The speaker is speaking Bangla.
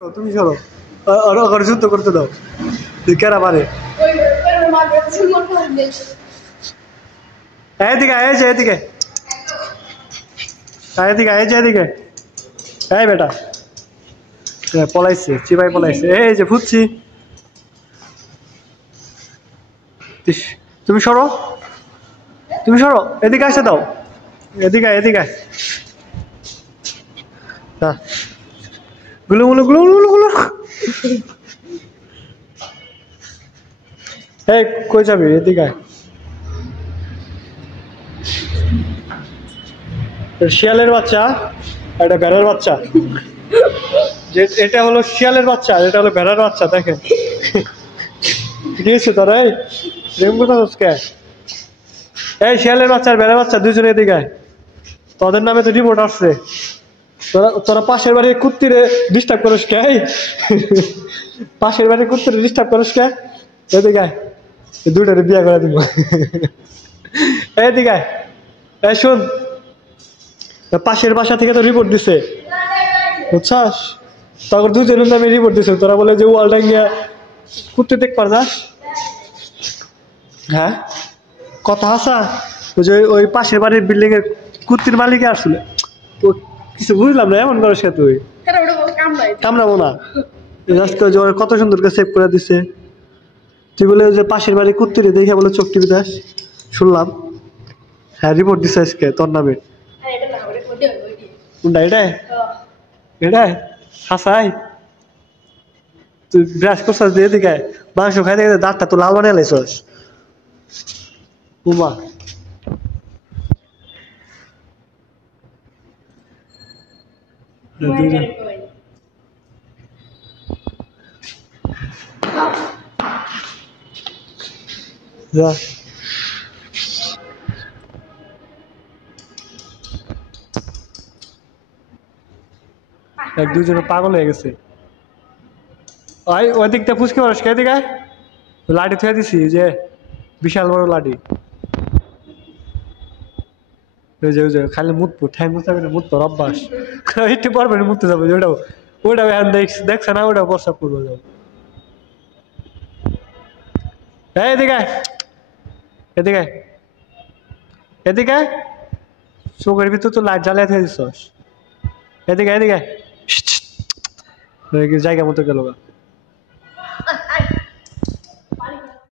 তুমি চলো আর যুদ্ধ করতে দাও তুই কেরা পারে এদিকে এদিকে এদিকে এদিকে এই বেটা পলাইছে চিপাই পলাইছে এই যে ফুটছি তুমি সরো এদিকে আসে দাও এদিকে এদিকে গুলো গুলো গুলো গুলো গুলো এই কই যাবি এদিকে শিয়ালের বাচ্চা এটা ভেড়ার বাচ্চা যে এটা হলো শিয়ালের বাচ্চা এটা হলো ভেড়ার বাচ্চা দেখেন গিয়েছে তোরা এই এই শিয়ালের বাচ্চা আর ভেড়ার বাচ্চা দুজনে এদিকে তোদের নামে তো রিপোর্ট আসছে তোরা পাশের বাড়ির কুত্তিরে ডিস্টার্ব করিস কে পাশের বাড়ির কুত্তিরে ডিস্টার্ব করিস কে এদিকে দুইটারে বিয়ে করে দিব এদিকে এই শুন পাশের বাসা থেকে তো রিপোর্ট দিছে বুঝছাস তখন দুজনের নামে রিপোর্ট দিছে তোরা বলে যে ওয়ালটা গিয়া কুত্তি দেখ পার যাস হ্যাঁ কথা আসা ওই যে ওই পাশের বাড়ির বিল্ডিং এর কুত্তির মালিক আসলে তো কিছু বুঝলাম না এমন করিস তুই কামড়াবো না কত সুন্দর করে সেভ করে দিছে তুই বলে যে পাশের বাড়ি কুত্তিরে দেখে বলে চোখ টিপি দাস শুনলাম হ্যাঁ রিপোর্ট দিছে আজকে তোর নামে কোনটা এটাই এটাই হাসাই তুই ব্রাশ করছিস দিয়ে দিকে মাংস খাইতে খাইতে দাঁতটা তো লাল বানিয়ে লাইছস উমা যা এক দুজনে পাগল হয়ে গেছে ওই দিকটা ফুসকে পারস কে দিকে লাঠি থুয়ে দিছি যে বিশাল বড় লাঠি ওই যে খালি মুতবো ঠ্যাং মুতাবে না মুতবো অভ্যাস একটু পর মুততে যাবো ওটাও এখন দেখছে না ওটাও প্রস্তাব করবো যাবো এদিকে এদিকে এদিকে চোখের ভিতর তো লাইট জ্বালিয়ে থুয়ে দিছস এদিকে এদিকে জায়গা মতো গেল